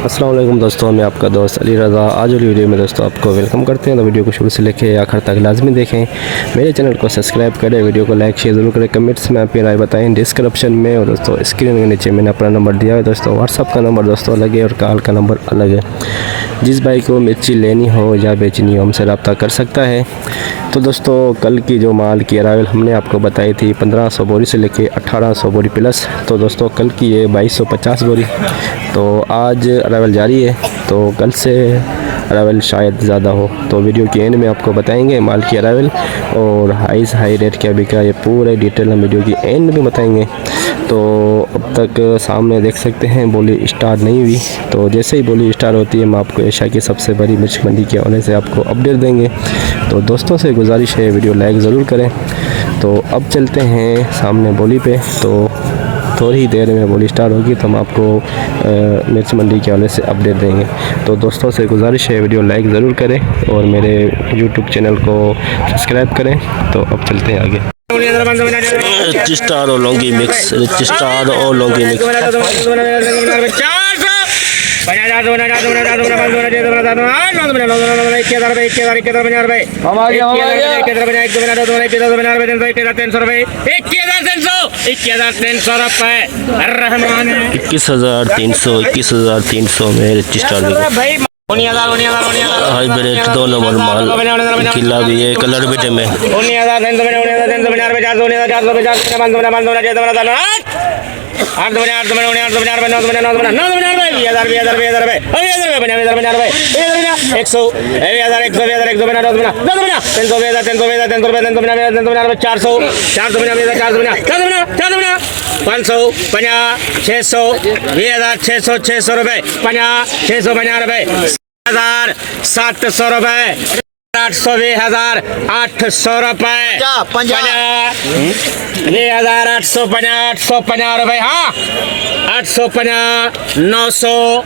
अस्सलाम वालेकुम दोस्तों, मैं आपका दोस्त अली रज़ा। आज वाली वीडियो में दोस्तों आपको वेलकम करते हैं। तो वीडियो को शुरू से लेके आखिर तक लाजमी देखें। मेरे चैनल को सब्सक्राइब करें, वीडियो को लाइक शेयर ज़रूर करें, कमेंट्स में अपनी राय बताएं डिस्क्रिप्शन में। और दोस्तों स्क्रीन के नीचे मैंने अपना नंबर दिया है दोस्तों। व्हाट्सअप का नंबर दोस्तों अलग है और कॉल का नंबर अलग है। जिस भाई को मिर्ची लेनी हो या बेचनी हो हमसे रब्ता कर सकता है। तो दोस्तों कल की जो माल की अरावल हमने आपको बताई थी 1500 बोरी से लेके 1800 बोरी प्लस। तो दोस्तों कल की ये 2250 बोरी। तो आज अरावल जारी है, तो कल से अरावल शायद ज़्यादा हो। तो वीडियो के एंड में आपको बताएंगे माल की अरावल और हाई रेट क्या बिका, ये पूरे डिटेल हम वीडियो की एंड में बताएंगे। तो अब तक सामने देख सकते हैं बोली स्टार्ट नहीं हुई। तो जैसे ही बोली स्टार्ट होती है हम आपको एशिया की सबसे बड़ी मिर्च मंडी के होने से आपको अपडेट देंगे। तो दोस्तों से गुजारिश है वीडियो लाइक ज़रूर करें। तो अब चलते हैं सामने बोली पे। तो थोड़ी देर में बोली स्टार्ट होगी तो हम आपको मिर्च मंडी के हवाले से अपडेट देंगे। तो दोस्तों से गुजारिश है वीडियो लाइक ज़रूर करें और मेरे यूट्यूब चैनल को सब्सक्राइब करें। तो अब चलते हैं आगे। रिच स्टार और लौंगी मिक्स, रिच स्टार और लौंगी मिक्स। ₹21,300 में रिच स्टार हाइब्रिड 2 नंबर माल किला भी है, कलर भी में ₹700 800 ₹800 ₹850 हाँ 850 900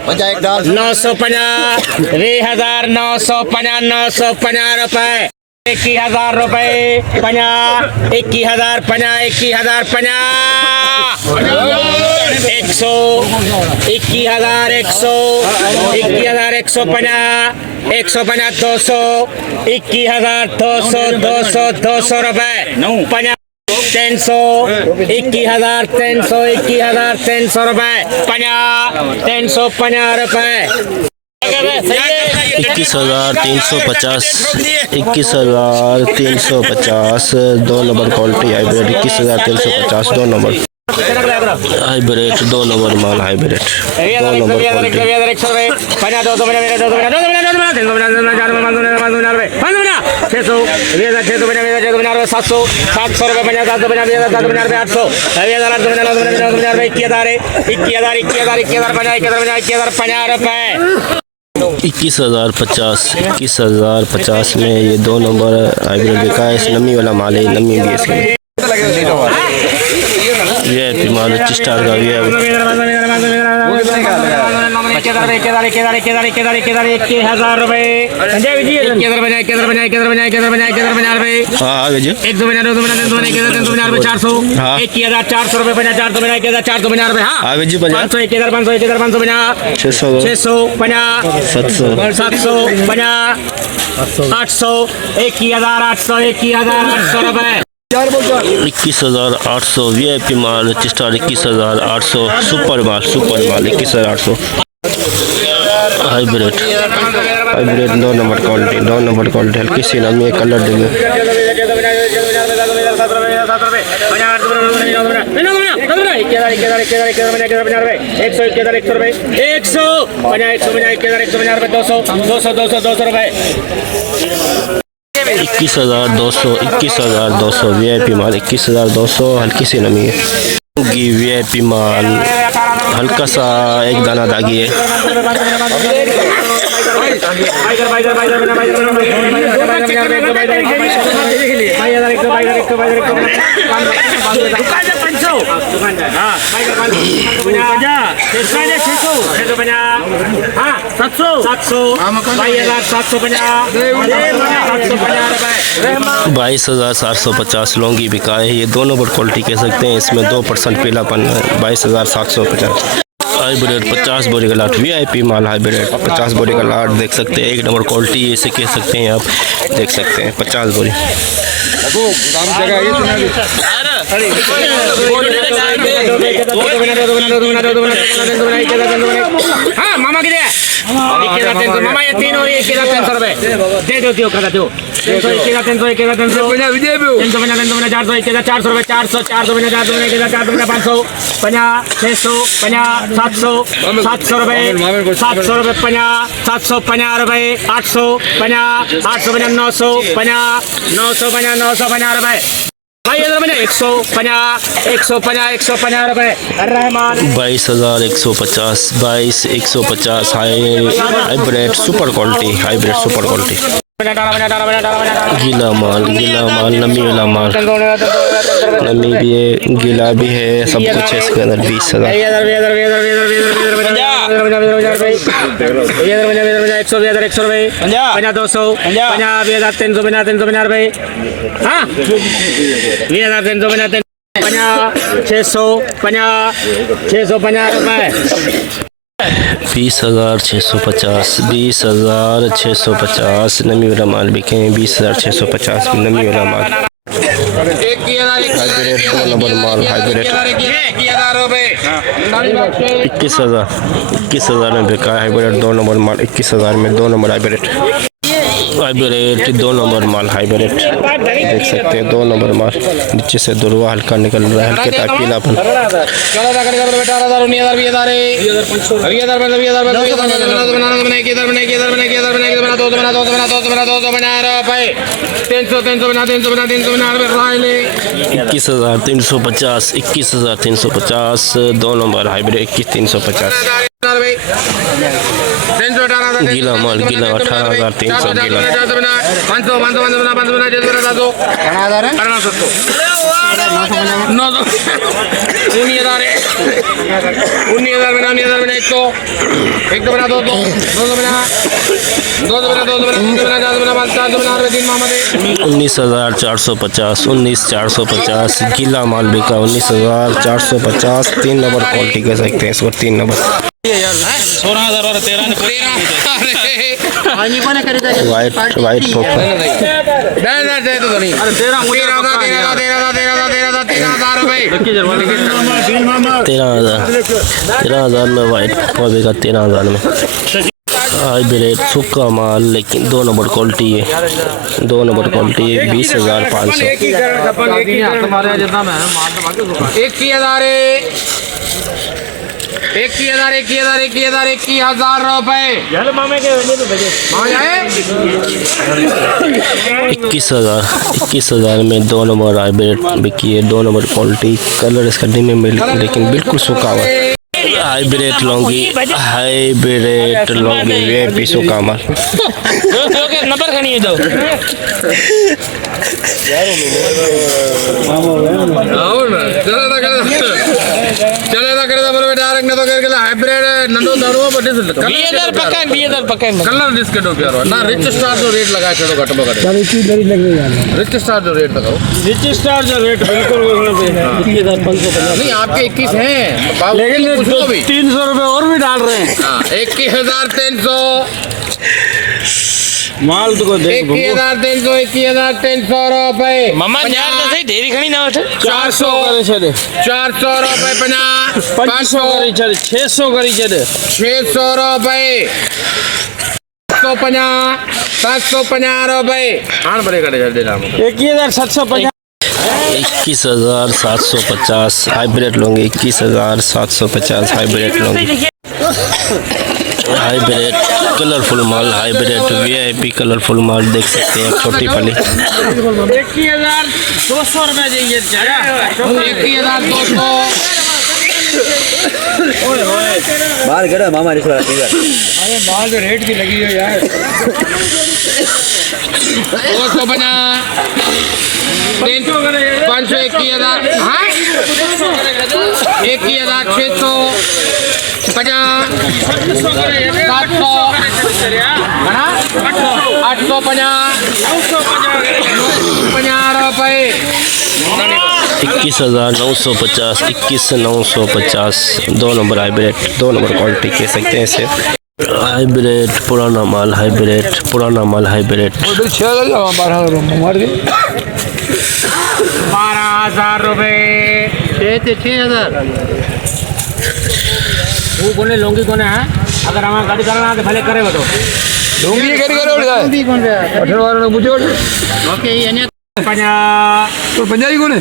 950 ₹950 रुपए 21,000 रुपए 50 21,000 50 21,000 50 100 21,000 100 21,000 150 150 200 21,000 200 रुपए 50 300 21,000 300 21,000 300 रुपए 50 350 रुपए 21,350 21,350 2 number quality hybrid 21,350 2 number hybrid 2 number माल हाइब्रिड 2 नंबर क्वालिटी 700 रुपए 21,050 में ये 2 नंबर हाइब्रिड बिका है। इस नमी वाला माल है, नमी भी इसमें ये माल रिच स्टार का भी है। 21,000 रुपए हाँ 400 21,400 रुपए 450 रुपए हाँ 500 21,500 600 700 800 21,800 रुपए 21,800 VIP माल रिच स्टार 21,800 सुपर माल 21,800 हाइब्रिड 2 नंबर क्वालिटी हल्की सी नमी कलर देंगे 21,200 VIP माल 21,200 हल्की सी नमी है। VIP माल हल्का सा एक दाना दागी है। ₹22,750 लौंगी बिका है। ये दोनों बड़ क्वालिटी कह सकते हैं। इसमें 2% पीलापन है। 22,750 हाइब्रिड 50 बोरी का लाट VIP माल हाइब्रिड 50 बोरी का लाट देख सकते हैं। एक नंबर क्वालिटी इसे कह सकते हैं आप, देख सकते हैं 50 बोरी। हाँ मामा कितने मामा ये 3 और 1,300 रुपए दे दो दियो खाता दो 300 1,300 1,300 400 1,400 रुपए 400 400 1,400 500 50 600 50 700 700 रुपए 700 रुपए 50 750 रुपए 800 50 850 900 50 950 950 रुपए भाई इधर मैंने 150 रुपए रहमान 22,150 22,150 हाइब्रिड सुपर क्वालिटी गीला माल नमी वाला माल, नमी भी है गीला भी है, सब कुछ है इसके अंदर। 20,000 100 रुपए 200 300 रुपए हाँ 300 650 रुपए 20,650 20,650 नमी वाला माल बिके 20,650 नमी वाला माल। हाइब्रिड 2 नंबर माल हाइब्रिड 21,000 में बिका हाइब्रिड 2 नंबर माल 21,000 में 2 नंबर हाइब्रिड 2 नंबर माल हाइब्रिड देख सकते हैं। 2 नंबर माल नीचे से दुर्वा हल्का निकल रहा है, हल्के ताकीलापन। $21,350 2 नंबर हाइब्रिड 21,350 गीला माल गीला 18,300 गीला 19,450 गीला माल बिका 19,450 3 नंबर क्वालिटी कह सकते हैं इसको 3 नंबर। 16,000 और 13 वाइट पोपा 13,000 में वाइट पोपा बिका 13,000 में। हाइब्रिड सूखा माल लेकिन 2 नंबर क्वालिटी है 2 नंबर क्वालिटी है 20,500 21,000 रुपए 21,000 में 2 नंबर हाइब्रिड बिकी है 2 नंबर क्वालिटी। कलर इसका डिम में लेकिन बिल्कुल सूखा हुआ हाइब्रिड लॉन्गी VIP सूखा माल नंबर खनी है दो चलेगा करे बोले डायरेक्ट न तो करके हाइब्रिड नंदो दारुवा बटे से 20,000 पक्का कलर डिस्काउंट हो गया ना रिच स्टार जो रेट लगा चलो घट बगड़ चलो इतनी देरी लग रही है रिच स्टार जो रेट लगाओ रिच स्टार जो रेट बिल्कुल 21,550 नहीं आपके 21 हैं लेकिन 300 रुपए और भी डाल रहे हैं 21,300 माल तो को देख 21,300 रुपए मम्मा यार तो सही ढेरी खणी ना उठ 400 करे छे 400 रुपए 500 करे छे 600 करे छे 600 रुपए 750 रुपए आन बड़े कटे छे देना 21,750 21,750 हाइब्रिड लोगे 21,750 हाइब्रिड लोगे हाइब्रिड कलरफुल माल हाइब्रिड VIP कलरफुल माल देख सकते हैं छोटी फली 21,200 रुपए चाहिए 21,200 बाल गड़ा मामा इस बार ठीक है अरे बाल तो रेट की लगी हो यार 250 500 21,000 हाँ 21,600 50 700 850 50 रुपए 21,950, 21,950 2 नंबर हाइब्रिड, 2 नंबर क्वालिटी कह सकते हैं इसे। हाइब्रिड पुराना माल, हाइब्रिड पुराना माल, हाइब्रिड 12,000 रुपये। 6,000 वो कोने लोंगी कोने है, अगर हमारा गाड़ी करना है तो भले करे वो तो डोंगी करी करे उड़ जाए अठड़ वालों ने पूछो ओके ये ने 50 तो पंजाबी कौन है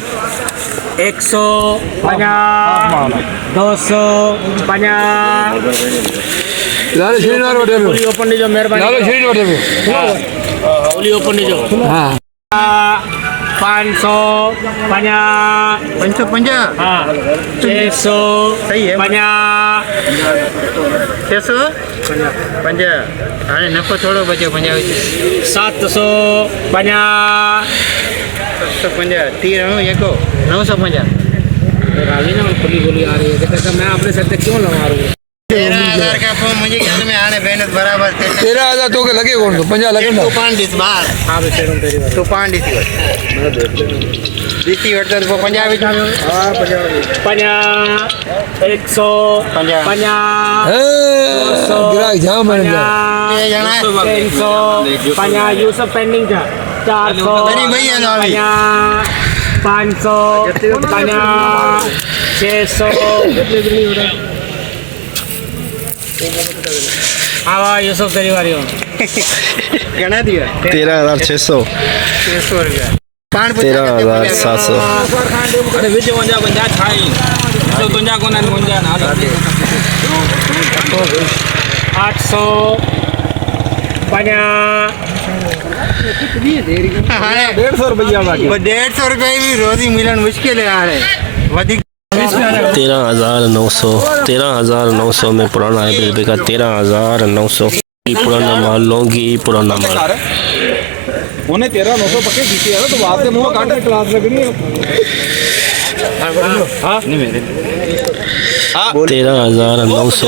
150 250 लाल श्रीनिवार बटे पे ओली ओपन जो मेहरबानी लाल श्रीनिवार बटे पे ओली ओपन जो हाँ 550 हाँ 600 सही है 650 हाणे नफ़ो थोड़ो बचो 50 750 750 30 एको 950 रावी ना खुली बोली आ रही है कहते मैं अपने सर पे क्यों लगा रहा हूँ 13,000 का फोन मुझे ख्याल में आने मेहनत बराबर 13,000 तो के लगे कौन तो 50 लगे ना तूफान दिस बार हाँ बेचारों तेरी बात तूफान दिस दिसी वर्तन को 50 विच में हाँ 50 100 50 गिराक जाम है ना ये जना 350 ये सब पेंडिंग था 400 मेरी भैया ना अभी 500 50 600 आवा ये सब तेरी बारी हो गणा दिया 13,600, 600 रुपया 13,700। अरे विच वंजा वंजा खाई तो तुंजा कोना वंजा ना 800 50 हाणे 150 रुपया बाकी 150 रुपया भी रोजी मिलन मुश्किल है हाणे वधिक 13,900, 13,900 में पुराना हाइब्रिड बिका 13,900। पुराना माल लौंगी, पुराना माल उन्हें 13,900 पक्के जीते है तो बात से मुंह काटे क्लास लगनी है 13,900,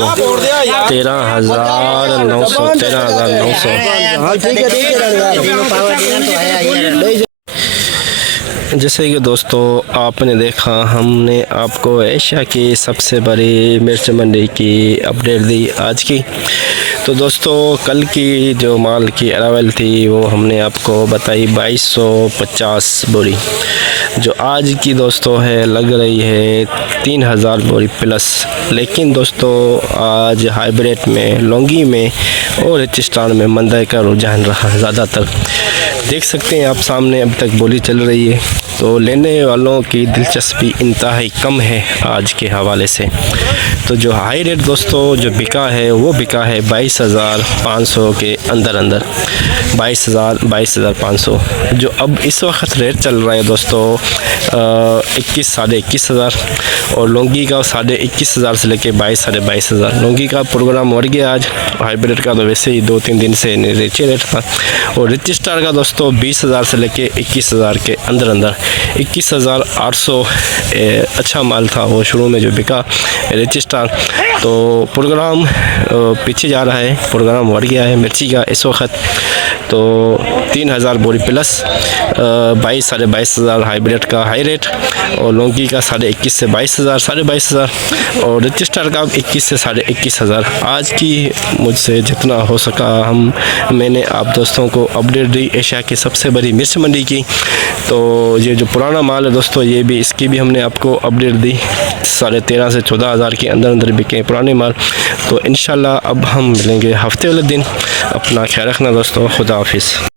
13,900, 13,900। जैसे कि दोस्तों आपने देखा, हमने आपको एशिया की सबसे बड़ी मिर्च मंडी की अपडेट दी आज की। तो दोस्तों कल की जो माल की अरावल थी वो हमने आपको बताई 2250 बोरी, जो आज की दोस्तों है लग रही है 3,000 बोरी प्लस। लेकिन दोस्तों आज हाइब्रिड में, लौंगी में और राजस्थान में मंदाई का रुझान रहा ज़्यादातर। देख सकते हैं आप सामने अब तक बोली चल रही है, तो लेने वालों की दिलचस्पी इंतहाई कम है आज के हवाले से। तो जो हाई रेट दोस्तों जो बिका है वो बिका है 22,500 के अंदर अंदर, 22,500। जो अब इस वक्त रेट चल रहा है दोस्तों 21 साढ़े 21,000, और लौंगी का 21,500 से लेके 22 साढ़े 22,000। लौंगी का प्रोग्राम बढ़ गया आज, हाइब्रिड का तो वैसे ही 2-3 दिन से नीचे रेट था। और रिच स्टार का दोस्तों 20,000 से लेके 21,000 के अंदर अंदर, 21,800 अच्छा माल था वो शुरू में जो बिका रिच स्टार। तो प्रोग्राम पीछे जा रहा है, प्रोग्राम बढ़ गया है मिर्ची का इस वक्त। तो 3,000 बोरी प्लस 22 साढ़े 22,000 हाइब्रिड का हाई रेट, और लौंगी का 21,500 से 22,000 साढ़े 22,000, और रिच स्टार का 21 से साढ़े 21,000। आज की मुझसे जितना हो सका मैंने आप दोस्तों को अपडेट दी एशिया की सबसे बड़ी मिर्च मंडी की। तो ये जो पुराना माल है दोस्तों, ये भी इसकी भी हमने आपको अपडेट दी, 13,500 से 14,000 के अंदर अंदर बिके पुराने माल। तो इंशाल्लाह अब हम मिलेंगे हफ्ते वाले दिन। अपना ख्याल रखना दोस्तों, खुदा हाफिज़।